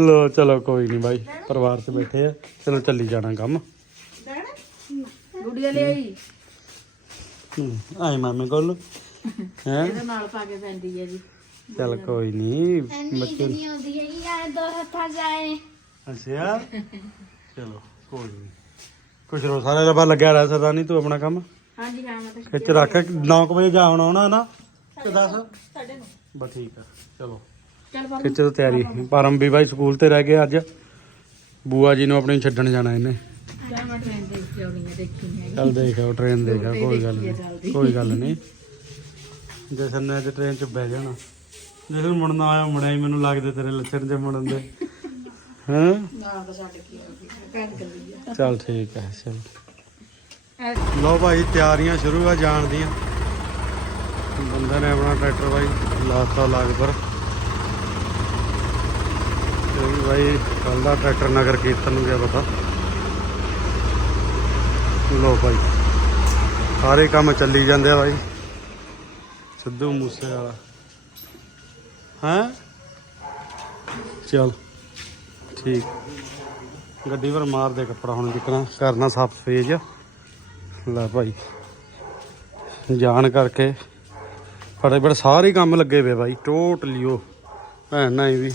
ਲੋ ਚਲੋ ਕੋਈ ਨਹੀਂ ਭਾਈ ਪਰਿਵਾਰ 'ਚ ਬੈਠੇ ਆ। ਚਲੋ ਚੱਲੀ ਜਾਣਾ ਕੰਮ। ਗੁੜੀਆ ਲੈ ਆਈ ਹੂੰ, ਆਏ ਮਾਮੇ ਕੋਲ। ਹੈ? ਇਹਦੇ ਨਾਲ ਪਾ ਕੇ ਪੈਂਦੀ ਹੈ ਜੀ। ਚੱਲ ਕੋਈ ਨਹੀਂ ਬੱਚੇ ਨਹੀਂ ਆਉਂਦੀ ਹੈ ਯਾਰ ਦੋ ਹੱਥਾਂ ਜਾਏ ਅੱਛਾ। ਚਲੋ ਕੋਈ ਨਹੀਂ। ਕੁਛ ਰੋ ਸਾਰੇ ਰਬਾ ਲੱਗਿਆ ਰਹਿ ਸਕਦਾ ਨਹੀਂ ਤੂੰ ਆਪਣਾ ਕੰਮ? ਹਾਂਜੀ ਹਾਂ ਮੈਂ ਤਾਂ ਖਿੱਚ ਰੱਖ 9 ਵਜੇ ਜਾ ਆਉਣਾ ਹੋਣਾ ਨਾ ਤੇ 10 ਬਸ ਠੀਕ ਆ ਚਲੋ। ਚੱਲ ਖਿੱਚ ਤੋਂ ਤਿਆਰੀ। ਪਰਮ ਵੀ ਬਾਈ ਸਕੂਲ ਤੇ ਰਹਿ ਗਿਆ ਅੱਜ। ਬੂਆ ਜੀ ਨੂੰ ਆਪਣੀ ਛੱਡਣ ਜਾਣਾ ਇਹਨੇ। ਚੱਲ ਮੈਂ ਟ੍ਰੇਨ ਆਉਣੀ ਹੈ ਦੇਖੀ ਨਹੀਂ ਹੈਗੀ। ਚੱਲ ਦੇਖ ਆਓ ਟ੍ਰੇਨ ਦੇਖ ਕੋਈ ਗੱਲ ਨਹੀਂ ਕੋਈ ਗੱਲ ਨਹੀਂ ਜਸ਼ਨ ਨੇ ਅੱਜ ਟ੍ਰੇਨ 'ਚ ਬਹਿ ਜਾਣਾ। ਜਸ਼ਨ ਮੁੜਨਾ ਆਇਆ ਮੁੜਿਆ ਹੀ ਮੈਨੂੰ ਲੱਗਦੇ ਤੇਰੇ ਲੱਛਣ 'ਚ ਮੁੜਨ ਦੇ। ਹਾਂ? ਨਾ ਤਾਂ ਛੱਡ ਕੇ ਭੈਣ ਕੱਲੀ ਆ। ਚੱਲ ਠੀਕ ਹੈ ਚਲ। ਭਾਈ ਤਿਆਰੀਆਂ ਸ਼ੁਰੂ ਆ ਜਾਣ ਦੀਆਂ। ਬੰਦੇ ਨੇ ਆਪਣਾ ਟਰੈਕਟਰ ਭਾਈ ਲਾਤਾ ਲਾਗ ਪਰ ਕਿਉਂਕਿ ਭਾਈ ਕੱਲ ਦਾ ਟਰੈਕਟਰ ਨਗਰ ਕੀਰਤਨ ਨੂੰ ਗਿਆ ਪਤਾ। ਲਓ ਭਾਈ ਸਾਰੇ ਕੰਮ ਚੱਲੀ ਜਾਂਦੇ ਆ ਭਾਈ ਸਿੱਧੂ ਮੂਸੇ ਵਾਲਾ ਹੈਂ? ਚਲ। ਠੀਕ। ਗੱਡੀ ਪਰ ਮਾਰ ਦੇ ਕੱਪੜਾ ਹੁਣ ਜਿੱਕਣਾ ਕਰਨਾ ਸਾਫ਼ ਸਫੇਜ ਲੈ ਭਾਈ। ਜਾਣ ਕਰਕੇ। ਫੜੇ ਬੜ ਸਾਰੇ ਕੰਮ ਲੱਗੇ ਵੇ ਭਾਈ। ਟੋਟਲੀ ਉਹ। ਭੈਣ ਹੀ ਵੀ।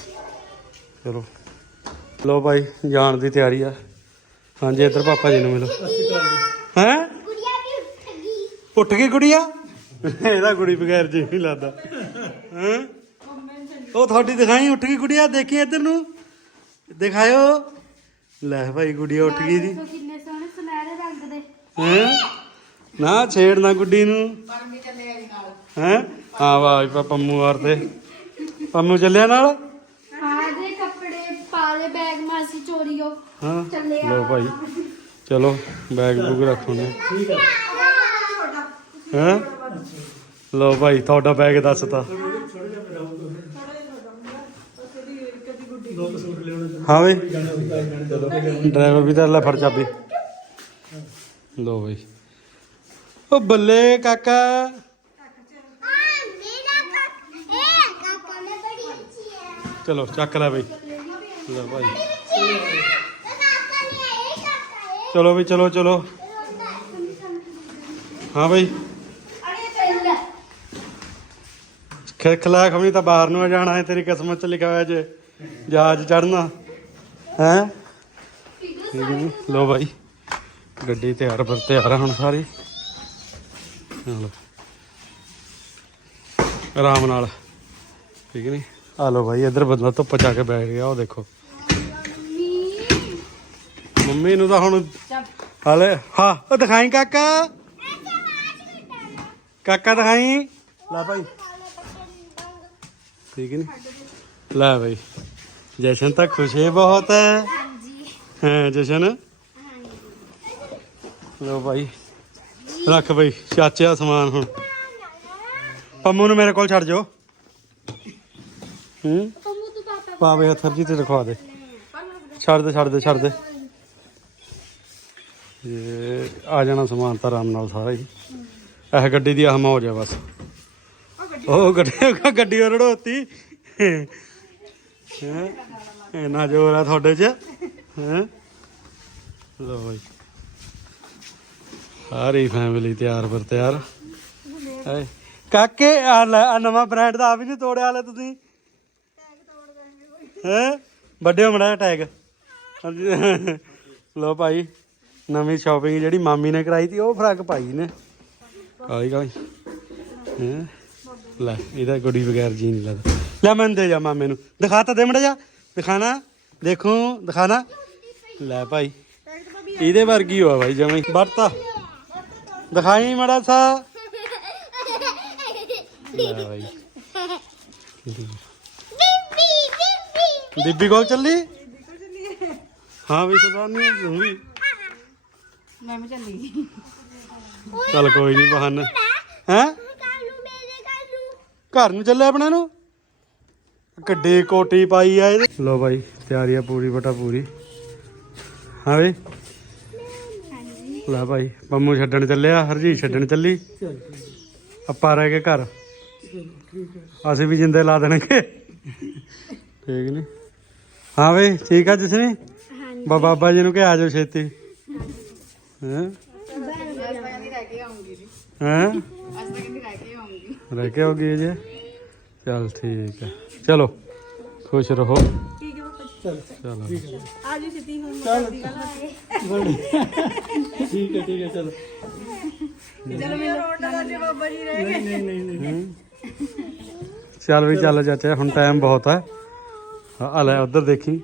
ਚਲੋ। ਲੋ ਭਾਈ ਜਾਣ ਦੀ ਤਿਆਰੀ ਆ। ਹਾਂਜੀ ਇੱਧਰ ਪਾਪਾ ਜੀ ਨੂੰ ਮਿਲੋ। ਹੈ? ਵੀ ਉੱਠ ਗਈ ਉੱਠ ਗਈ ਗੁੜੀਆ? ਇਹਦਾ ਗੁੜੀ ਬਗੈਰ ਜੀ ਨਹੀਂ ਲੱਗਦਾ। ਹੈ? ਉਹ ਤੁਹਾਡੀ ਦਿਖਾਈ ਉੱਠ ਗਈ ਗੁੜੀਆ ਦੇਖੀ ਇੱਧਰ ਨੂੰ? ਦਿਖਾਇਓ। ਲੈ ਭਾਈ ਗੁੜੀਆ ਉੱਠ ਗਈ ਜੀ। ਕਿੰਨੇ ਸੋਹਣੇ ਸੁਨਹਿਰੇ ਰੰਗ ਦੇ। ਹੈਂ? ਨਾ ਛੇੜ ਨਾ ਗੁੱਡੀ ਨੂੰ। ਪਰਮੀ ਚੱਲੇ ਆਈ ਨਾਲ ਹੈ? ਹਾਂ ਵਾਹ ਪਾ ਪੰਮੂ ਵਾਰ ਤੇ ਪੰਮੂ ਚੱਲਿਆ ਨਾਲ? ਦੇ ਕੱਪੜੇ ਪਾ ਲੈ ਬੈਗ ਮਾਸੀ ਚੋਰੀਓ ਹਾਂ। ਚੱਲੇ ਲੋ ਭਾਈ ਚਲੋ ਬੈਗ ਬੁੱਗ ਰੱਖੋ ਨੇ। ਹੈ। ਲੋ ਭਾਈ ਤੁਹਾਡਾ ਬੈਗ ਦੱਸਤਾ। ਹਾਂ ਬਈ। ਡਰਾਈਵਰ ਵੀ ਤਾਂ ਲੈ ਫੜ ਚਾਬੀ। ਲੋ ਭਾਈ ਉਹ ਬੱਲੇ ਕਾਕਾ। ਚਲੋ, ਚੱਕ ਲੈ ਬਈ। ਲੈ ਭਾਈ। ਚਲੋ ਵੀ ਚਲੋ ਚਲੋ। ਹਾਂ ਬਈ। ਖਿਲਖਲਾ ਖਮੀ ਤਾਂ ਬਾਹਰ ਨੂੰ ਆ ਜਾਣਾ ਹੈ, ਤੇਰੀ ਕਿਸਮਤ ਚ ਲਿਖਿਆ ਹੋਇਆ ਜੇ। ਜਹਾਜ਼ ਚੜਨਾ ਹੈ? ਲੋ ਭਾਈ ਗੱਡੀ ਤਿਆਰ ਪਰ ਤਿਆਰ ਆ ਹੁਣ ਸਾਰੀ। ਚਲੋ ਆਰਾਮ ਨਾਲ। ਠੀਕ ਨਹੀਂ? ਆ ਲੋ ਭਾਈ ਇੱਧਰ ਬੰਦਾ ਧੁੱਪ ਚ ਕੇ ਬੈਠ ਗਿਆ, ਉਹ ਦੇਖੋ। ਮੰਮੀ ਨੂੰ ਤਾਂ ਹੁਣ ਹਾਲੇ, ਹਾਂ, ਉਹ ਦਿਖਾਈ ਕਾਕਾ। ਕਾਕਾ ਦਿਖਾਈ। ਲੈ ਭਾਈ ਠੀਕ ਨਹੀਂ? ਲੈ ਭਾਈ ਜਸ਼ਨ ਤਾਂ ਖੁਸ਼ ਬਹੁਤ ਹੈ। ਹਾਂ ਜਸ਼ਨ? ਲੋ ਭਾਈ ਰੱਖ ਭਾਈ ਚਾਚੇ ਦਾ ਸਮਾਨ ਹੁਣ। ਪੰਮੂ ਨੂੰ ਮੇਰੇ ਕੋਲ ਛੱਡ ਜਾਓ। ਹੂੰ? ਪਾਵੇ ਹੱਥਰ ਜੀ ਤੇ ਰਖਵਾ ਦੇ। ਛੱਡ ਦੇ ਛੱਡ ਦੇ ਛੱਡ ਦੇ। ਇਹ ਆ ਜਾਣਾ ਸਮਾਨ ਤਾਂ ਆਰਾਮ ਨਾਲ ਸਾਰਾ ਹੀ। ਇਹ ਗੱਡੀ ਦੀ ਆਹਮਾ ਹੋ ਜਾ ਬਸ। ਉਹ ਗੱਡੀ ਗੱਡੀ ਰੜੋਤੀ। ਹੈ? ਇਹਨਾਂ ਜੋਰ ਆ ਤੁਹਾਡੇ ਚ? ਹੈ? ਲੋ ਭਾਈ ਸਾਰੀ ਫੈਮਿਲੀ ਤਿਆਰ ਪਰ ਤਿਆਰ। ਹਾਏ ਕਾਕੇ, ਆ ਨਵਾਂ ਬ੍ਰਾਂਡ ਦਾ ਆ ਵੀ ਨਹੀਂ ਤੋੜਿਆ ਹਲੇ ਤੁਸੀਂ। ਹੈ? ਵੱਡੇ ਮੜਾ ਟੈਗ ਲੋ ਭਾਈ, ਨਵੀਂ ਸ਼ਾਪਿੰਗ ਜਿਹੜੀ ਮਾਮੀ ਨੇ ਕਰਾਈ ਤੀ ਉਹ ਫਰਾਕ ਪਾਈ ਨੇ। ਕਾਲੀ ਕਾਲੀ ਲੈ, ਇਹਦਾ ਗੁੜੀ ਬਗੈਰ ਜੀ ਨਹੀਂ ਲੱਗਦਾ। ਲੈ ਮੈਂ ਦੇ ਜਾ ਮਾਮੇ ਨੂੰ ਦਿਖਾ ਤਾਂ ਦੇ ਮੜਾ ਜਾ। ਦਿਖਾਣਾ। ਦੇਖੋ ਦਿਖਾਣਾ। ਲੈ ਭਾਈ। ਇਹਦੇ ਵਰਗੀ ਹੋਆ ਬਾਈ ਜਮੇ ਵਰਤਾ। ਦਿਖਾਈ ਮੜਾ ਸਾ। ਲੈ ਬੀਬੀ ਕੋਲ ਚੱਲੀ? ਹਾਂ ਵੀ ਸਰਦਾਰਨੀ ਤੂੰ ਵੀ। ਮੈਂ ਵੀ ਚੱਲੀ। ਚੱਲ ਕੋਈ ਨਹੀਂ ਬਹਾਨਾ। ਹੈ? ਘਰ ਨੂੰ ਚੱਲੇ ਆਪਣੇ ਨੂੰ? ਗੱਡੀ ਕੋਟੀ ਪਾਈ ਆ ਇਹਦੇ। ਲੋ ਬਾਈ ਤਿਆਰੀ ਆ ਪੂਰੀ ਬਟਾ ਪੂਰੀ ਹਾਂ ਵੇ ਲੈ ਭਾਈ ਪੰਮੂ ਛੱਡਣ ਚੱਲਿਆ ਹਰਜੀ ਛੱਡਣ ਚੱਲੀ। ਆਪਾਂ ਰਹਿ ਗਏ ਘਰ। ਅਸੀਂ ਵੀ ਜਿੰਦੇ ਲਾ ਦੇਣਗੇ। ਠੀਕ ਨੇ? ਹਾਂ ਵੇ ਠੀਕ ਆ ਜਸਨੀ? ਬਾ ਬਾਬਾ ਜੀ ਨੂੰ ਕਿ ਆ ਜਾਓ ਛੇਤੀ। ਹੈਂ? ਕਹਿੰਦੀ ਰਹਿ ਕੇ ਆਉਂਗੀ। ਜੀ ਹੈਂ ਅੱਜ? ਤਾਂ ਕਹਿੰਦੀ ਰਹਿ ਕੇ ਆਉਂਗੀ ਰਹਿ ਕੇ ਹੋ ਗਈ ਜੇ ਚਲ ਠੀਕ ਹੈ ਚਲੋ ਖੁਸ਼ ਰਹੋ। ਚਲੋ ਠੀਕ ਹੈ ਠੀਕ ਹੈ ਚਲੋ ਚੱਲ ਵੀ ਚੱਲ ਚਾਚਾ, ਹੁਣ ਟਾਈਮ ਬਹੁਤ ਹੈ, ਆ ਲੈ, ਉਧਰ ਦੇਖੀ।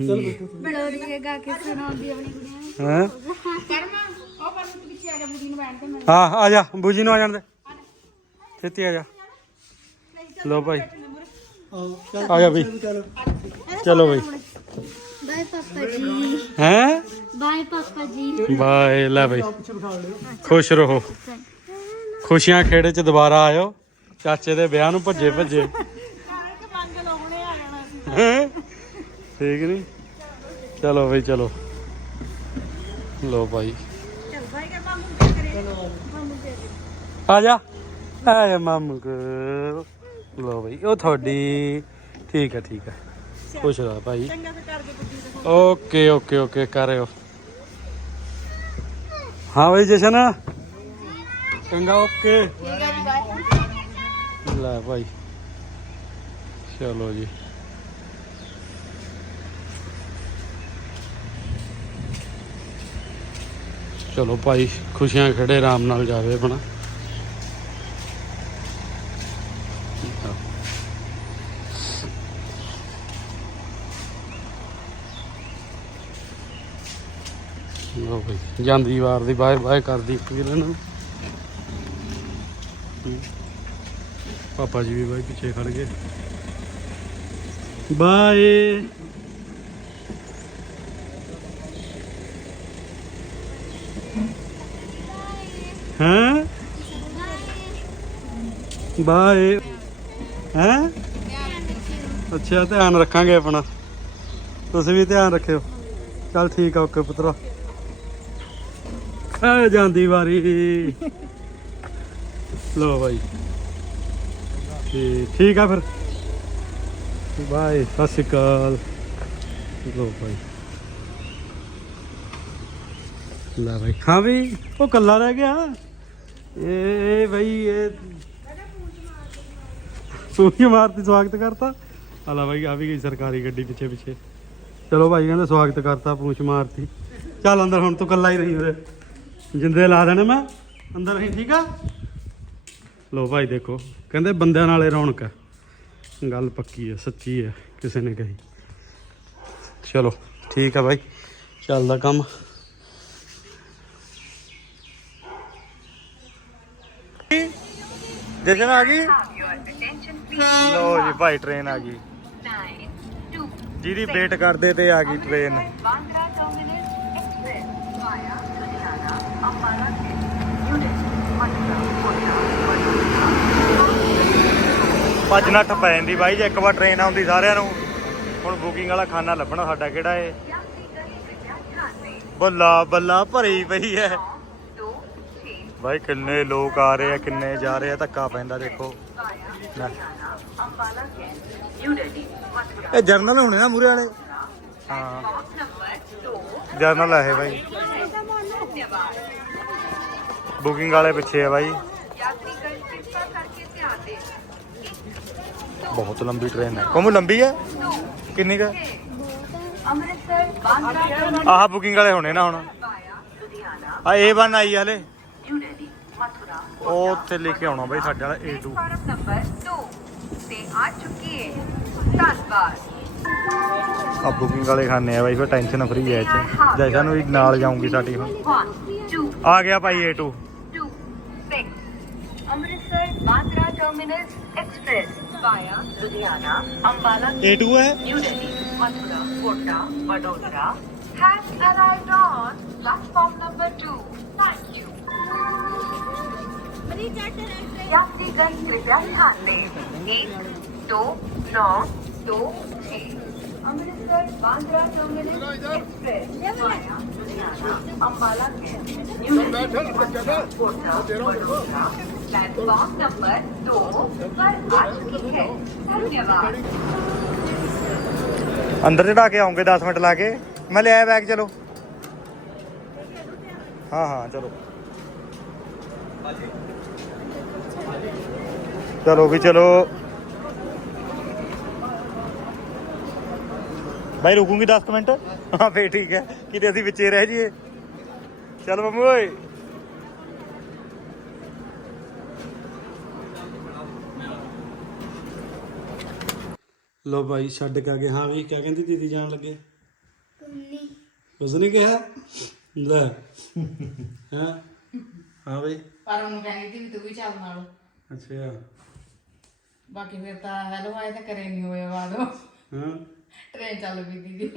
ਬੜੋਰੀ ਗਾ ਕੇ ਸੁਣਾਉਂਦੀ ਆਪਣੀ ਕੁੜੀਆਂ ਹੈ? ਕਰਮ ਉਹ ਪਰ ਤੂੰ ਪਿੱਛੇ ਆ ਜਾ ਬੁੱਢੀ ਨੂੰ ਬੈਠ ਕੇ ਮੈਂ ਹਾਂ, ਆ ਜਾ, ਬੂਜੀ ਨੂੰ ਆ ਜਾਣ ਦੇ। ਛੇਤੀ ਆ ਜਾ। ਲੋ ਭਾਈ। ਆ ਜਾ ਵੀ ਚਲੋ ਭਾਈ ਬਾਏ ਪਾਪਾ ਜੀ। ਹੈ? ਬਾਏ ਪਾਪਾ ਜੀ। ਬਾਏ ਲੈ ਭਾਈ ਖੁਸ਼ ਰਹੋ। ਖੁਸ਼ੀਆਂ ਖੇੜੇ ਚ ਦੁਬਾਰਾ ਆਇਓ। ਚਾਚੇ ਦੇ ਵਿਆਹ ਨੂੰ ਭੱਜੇ ਭੱਜੇ? ਠੀਕ ਨਹੀਂ ਚਲੋ ਭਾਈ। ਚਲੋ ਲੋ ਭਾਈ ਆ ਜਾ। ਆ ਜਾ ਮਾਮੂ ਕੋ ਲੋ ਭਾਈ ਉਹ ਤੁਹਾਡੀ ਠੀਕ ਹੈ ਠੀਕ ਹੈ। ਖੁਸ਼ ਰਹੋ ਭਾਈ। ਓਕੇ ਓਕੇ ਓਕੇ ਕਰਿਓ ਹਾਂ। ਭਾਈ ਜਸ਼ਨ। ਚੰਗਾ ਓਕੇ। ਠੀਕ ਹੈ ਜੀ ਬਾਏ ਲੈ ਭਾਈ। ਚਲੋ ਜੀ। ਚਲੋ ਭਾਈ ਖੁਸ਼ੀਆਂ ਖੜੇ ਆਰਾਮ ਨਾਲ ਜਾਵੇ ਆਪਣਾ ਲੋ ਭਾਈ ਜਾਂਦੀ ਵਾਰ ਦੀ ਬਾਏ ਬਾਏ ਕਰਦੀ ਇੱਕ ਇਹਨਾਂ ਪਾਪਾ ਜੀ ਵੀ ਬਾਈ ਪਿੱਛੇ ਖੜ ਗਏ। ਬਾਏ। ਹਾਂ? ਬਾਏ। ਹੈਂ? ਅੱਛਾ, ਧਿਆਨ ਰੱਖਾਂਗੇ ਆਪਣਾ। ਤੁਸੀਂ ਵੀ ਧਿਆਨ ਰੱਖਿਓ। ਚੱਲ ਠੀਕ ਆ ਓਕੇ ਪੁੱਤਰਾ। ਆ ਜਾਂਦੀ ਵਾਰੀ। ਲੋ ਬਾਈ। ਤੇ ਠੀਕ ਆ ਫਿਰ। ਬਾਏ, ਸਤਿ ਸ਼੍ਰੀ ਅਕਾਲ। ਲੋ ਬਾਈ। ਲੈ ਬਾਈ ਹਾਂ ਵੀ। ਉਹ ਕੱਲਾ ਰਹਿ ਗਿਆ। ਇਹ ਬਈ, ਇਹ ਸੂਈ ਮਾਰਤੀ ਸਵਾਗਤ ਕਰਤਾ। ਹਲਾ ਬਾਈ, ਆ ਵੀ ਗਈ ਸਰਕਾਰੀ ਗੱਡੀ ਪਿੱਛੇ ਪਿੱਛੇ। ਚਲੋ ਭਾਈ ਕਹਿੰਦਾ ਸਵਾਗਤ ਕਰਤਾ ਪੂਛ ਮਾਰਤੀ ਚੱਲ ਅੰਦਰ ਹੁਣ ਤੂੰ ਕੱਲਾ ਹੀ ਰਹੀ ਉਰੇ। ਜਿੰਦੇ ਲਾ ਦੇਣੇ ਮੈਂ। ਅੰਦਰ ਰਹੀ ਠੀਕ ਆ? ਲੋ ਭਾਈ ਦੇਖੋ ਕਹਿੰਦੇ ਬੰਦਿਆਂ ਨਾਲੇ ਰੌਣਕ ਹੈ ਗੱਲ ਪੱਕੀ ਹੈ ਸੱਚੀ ਹੈ ਕਿਸੇ ਨੇ ਕਹੀ। ਚਲੋ ਠੀਕ ਆ ਭਾਈ ਚੱਲਦਾ ਕੰਮ। ਜਸ਼ਨ ਆ ਗਈ? ਲੋ ਜੀ ਭਾਈ ਟ੍ਰੇਨ ਆ ਗਈ। ਜਿਹਦੀ ਵੇਟ ਕਰਦੇ ਤੇ ਆ ਗਈ ਟ੍ਰੇਨ ਭੱਜ ਨੱਠ ਪੈ ਜਾਂਦੀ ਬਾਈ ਜੇ ਇੱਕ ਵਾਰ ਟ੍ਰੇਨ ਆਉਂਦੀ ਸਾਰਿਆਂ ਨੂੰ। ਹੁਣ ਬੁਕਿੰਗ ਵਾਲਾ ਖਾਨਾ ਲੱਭਣਾ ਸਾਡਾ ਕਿਹੜਾ ਏ? ਬੱਲਾ ਬੱਲਾ ਭਰੀ ਪਈ ਐ ਬਾਈ ਕਿੰਨੇ ਲੋਕ ਆ ਰਹੇ ਆ ਕਿੰਨੇ ਜਾ ਰਹੇ ਆ ਧੱਕਾ ਪੈਂਦਾ ਦੇਖੋ. ਇਹ ਜਰਨਲ ਹੋਣੇ ਨਾ ਮੂਰੇ ਵਾਲੇ? ਹਾਂ। Box number 2. ਜਰਨਲ ਆ ਇਹ ਬਾਈ। ਬੁਕਿੰਗ ਵਾਲੇ ਪਿੱਛੇ ਆ ਬਾਈ। ਬਹੁਤ ਲੰਬੀ ਟ੍ਰੇਨ ਹੈ ਕੋਮੂ ਲੰਬੀ ਹੈ ਕਿੰਨੀ ਕ अमृतसर बांद्रा टर्मिनस ਆਹ ਬੁਕਿੰਗ ਵਾਲੇ ਹੋਣੇ ਨਾ ਹੁਣ via Ludhiana, ਆ A1 ਆਈ ਹਲੇ New Delhi, Mathura. ਉਹ ਉੱਥੇ ਲੈ ਕੇ ਆਉਣਾ ਬਾਈ ਸਾਡੇ ਵਾਲਾ A2 प्लेटफॉर्म नंबर 2 ਤੇ ਆ ਚੁੱਕੀ ਹੈ ਧੰਨਵਾਦ ਆ ਬੁਕਿੰਗ ਵਾਲੇ ਖਾਨੇ ਆ ਬਾਈ ਫਿਰ ਟੈਨਸ਼ਨ ਫਰੀ ਹੈ ਇੱਥੇ ਜੈਸਾ ਨੂੰ ਵੀ ਨਾਲ ਜਾਊਂਗੀ ਸਾਡੀ ਹੁਣ One, two, ਆ ਗਿਆ ਭਾਈ A2 two, six. Amritsar Bandra Terminus Express via Ludhiana, Ambala, A2 ਹੈ New Delhi, Mathura, Kota, Vadodara has arrived on platform number two. Thank you. यात्रीगण कृपया ध्यान दें एक दो नौ दो छः Amritsar Bandra terminus express via Ludhiana Ambala New Delhi Kota Vadodara platform number दो पर आ चुकी है। धन्यवाद। अंदर चढ़ा के आऊँगे दस मिनट ला के मैं ले आया बैग, चलो। हाँ हाँ चलो। चलो भी, चलो। भाई, रुकूँगी दस मिनट? हाँ फिर ठीक है। कि अभी बिचे रह जाइए। चलो, मम्मी। ਲੋ ਭਾਈ ਛੱਡ ਕੇ ਆ ਗਏ। ਹਾਂ ਵੀ ਕਿਆ ਕਹਿੰਦੀ ਦੀਦੀ ਜਾਣ ਲੱਗੇ? ਕੁਝ ਨਹੀਂ ਕਿਹਾ? ਲੈ। ਹਾਂ? ਹਾਂ ਬਈ। ਪਰ ਉਹਨੂੰ ਕਹਿੰਦੀ ਸੀ ਵੀ ਤੂੰ ਵੀ ਚੱਲ ਨਾਲ। ਅੱਛਾ। ਬਾਕੀ ਫਿਰ ਤਾਂ ਹੈਲੋ ਆਏ ਤਾਂ ਕਰੇ ਨਹੀਂ ਹੋਏ ਬਾਅਦ। ਹਾਂ। ਟ੍ਰੇਨ ਚੱਲ ਪਈ ਦੀਦੀ।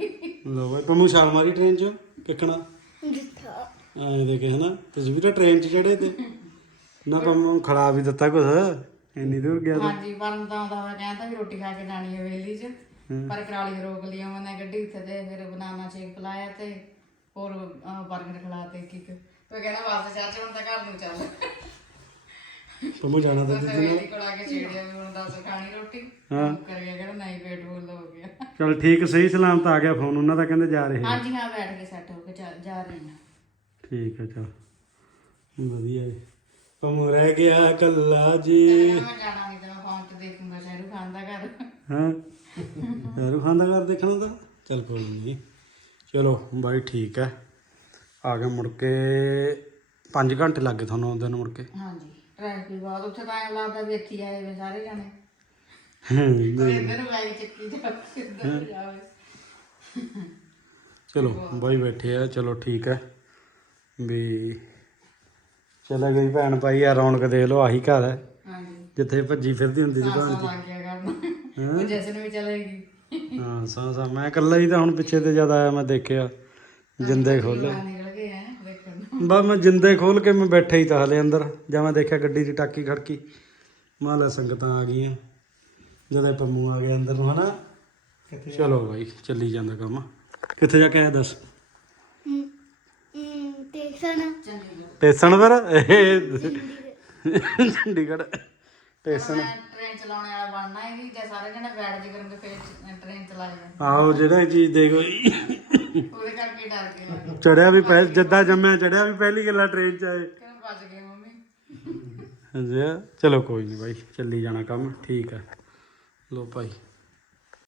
ਲੋ ਭਾਈ ਪੰਮੂ ਛਾਲ ਮਾਰੀ ਟ੍ਰੇਨ 'ਚ ਕਿੱਕਣਾ? ਜਿੱਥਾ। ਐਂ ਦੇਖੇ ਹਨਾ? ਤੁਸੀਂ ਵੀ ਤਾਂ ਟ੍ਰੇਨ 'ਚ ਚੜੇ ਤੇ। ਨਾ ਪੰਮੂ ਖੜਾ ਵੀ ਦਿੱਤਾ ਕੁਛ। ਇੰਨੀ ਦੂਰ ਗਿਆ ਤਾਂ? ਹਾਂਜੀ ਪਰਮ ਤਾਂ ਆਉਂਦਾ ਹੋਇਆ ਕਹਿੰਦਾ ਵੀ ਰੋਟੀ ਖਾ ਕੇ ਜਾਣੀ ਹੈ ਵੇਲੀ 'ਚ। ਪਰ ਕਰਾਲੀ ਰੋਕ ਲਈ ਉਹਨੇ ਗੱਡੀ ਉੱਥੇ ਤੇ ਫਿਰ ਬਨਾਨਾ ਸ਼ੇਕ ਪਿਲਾਇਆ ਤੇ ਹੋਰ 버ਗਰ ਖਿਲਾਤੇ ਇੱਕ ਤੇ ਕਹਿੰਦਾ ਬਸ ਚਾਚਾ ਹੁਣ ਤਾਂ ਘਰ ਨੂੰ ਚੱਲ। ਪੰਮੂ ਜਾਣਾ ਤਾਂ ਤੇ ਵੇਲੀ ਕੋਲ ਆ ਕੇ ਛੇੜਿਆ ਵੀ ਹੁਣ ਦੱਸ ਖਾਣੀ ਰੋਟੀ? ਹਾਂ। ਕਰ ਗਿਆ ਕਹਿੰਦਾ ਨਹੀਂ ਪੇਟ ਫੁੱਲ ਹੋ ਗਿਆ। ਚਲ ਠੀਕ ਸਹੀ ਸਲਾਮਤ ਆ ਗਿਆ ਫੋਨ ਉਹਨਾਂ ਦਾ ਕਹਿੰਦੇ ਜਾ ਰਹੇ। ਹਾਂਜੀ ਹਾਂ ਬੈਠ ਕੇ ਸੈੱਟ ਹੋ ਕੇ ਜਾ ਰਹੇ ਹਾਂ ਠੀਕ ਹੈ ਚਲ। ਵਧੀਆ ਜੀ ਪੰਮੂ ਰਹਿ ਗਿਆ ਕੱਲਾ ਜੀ। ਮੈਂ ਜਾਣਾ ਨਹੀਂ ਤੇ ਮੈਂ ਫੋਨ ਤੇ ਦੇਖੂੰਗਾ ਸ਼ਾਹਰੁਖ ਖਾਨ ਦਾ ਘਰ ਹਾਂ? ਸ਼ਾਹਰੁਖ ਖਾਨ ਦਾ ਘਰ ਦੇਖਣਾ ਤਾਂ ਚਲ ਕੋਈ ਨਹੀਂ ਚਲੋ ਬਾਈ ਠੀਕ ਹੈ। ਆ ਗਏ ਮੁੜ ਕੇ 5 ਘੰਟੇ ਲੱਗੇ ਤੁਹਾਨੂੰ ਆਉਂਦੇ ਨੂੰ ਮੁੜ ਕੇ। ਹਾਂਜੀ ਟ੍ਰੈਫਿਕ ਬਹੁਤ ਉੱਥੇ ਤਾਂ ਐਂ ਲੱਗਦਾ ਵੀ ਇੱਥੇ ਹੀ ਆਏ ਵੇ ਸਾਰੇ ਜਾਣੇ। ਹਮ, ਕੋਈ ਇੱਧਰ ਨੂੰ ਬੈਗ ਚੱਕੀ ਜਾ ਇੱਧਰ ਨੂੰ ਜਾਵੇ। ਚਲੋ ਬਾਈ ਬੈਠੇ ਆ ਚਲੋ ਠੀਕ ਹੈ। ਵੀ ਚਲੇ ਗਈ ਭੈਣ ਭਾਈ ਆ ਰੌਣਕ ਦੇਖ ਲਓ ਆਹੀ ਘਰ ਹੈ। ਹਾਂਜੀ। ਜਿੱਥੇ ਭੱਜੀ ਫਿਰਦੀ ਹੁੰਦੀ ਸੀ ਭਾਣ ਲੱਗ ਗਿਆ ਕਰਨਾ ਉਹ ਜੈਸਨ ਵੀ ਚਲੇਗੀ ਹਾਂ ਸਾਂ ਸਾਂ ਮੈਂ ਇਕੱਲਾ ਹੀ ਤਾਂ ਹੁਣ ਪਿੱਛੇ ਤੇ ਜਦ ਆਇਆ ਮੈਂ ਦੇਖਿਆ। ਜਿੰਦੇ ਖੋਲੇ ਨਿਕਲ ਗਏ ਹੈ ਬਸ ਮੈਂ ਜਿੰਦੇ ਖੋਲ ਕੇ ਮੈਂ ਬੈਠਾ ਹੀ ਤਾਂ ਹਲੇ ਅੰਦਰ। ਜਾਂ ਮੈਂ ਦੇਖਿਆ ਗੱਡੀ ਦੀ ਟਾਕੀ ਖੜਕੀ। ਮਾਂ ਲੈ ਸੰਗਤਾਂ ਆ ਗਈਆਂ। ਜਦੋਂ ਪੰਮੂ ਆ ਗਿਆ ਅੰਦਰ ਨੂੰ ਹਨਾ? ਚਲੋ ਬਾਈ ਚੱਲੀ ਜਾਂਦਾ ਕੰਮ। ਕਿੱਥੇ ਜਾ ਕੇ ਆਇਆ ਦੱਸ? ਹਮ ਤੇ ਸਨ ਟੇਸਣ ਫਿਰ? ਇਹ ਚੰਡੀਗੜ੍ਹ। ਟੇਸਣ। ਟ੍ਰੇਨ ਚਲਾਉਣ ਵਾਲਾ ਬਣਨਾ ਹੈ ਵੀ ਜੇ ਸਾਰੇ ਜਣੇ ਬੈਠ ਜੇ ਕਰਨਗੇ ਫਿਰ ਟ੍ਰੇਨ ਚਲਾਏਗਾ ਆਹੋ ਜਿਹੜਾ ਇਹ ਚੀਜ਼ ਦੇਖੋ। ਉਹਦੇ ਕਰਕੇ ਡਰ ਚੜਿਆ ਵੀ ਪਹਿ ਜਿੱਦਾਂ ਜੰਮਿਆ ਚੜਿਆ ਵੀ ਪਹਿਲੀ ਗੱਲਾਂ ਟ੍ਰੇਨ ਚ ਆਏ। ਕਿਉਂ ਬਚ ਗਏ ਮੰਮੀ। ਹਾਂਜੀ ਚਲੋ ਕੋਈ ਨਹੀਂ ਬਾਈ ਚੱਲੀ ਜਾਣਾ ਕੰਮ ਠੀਕ ਹੈ ਲੋ ਭਾਈ।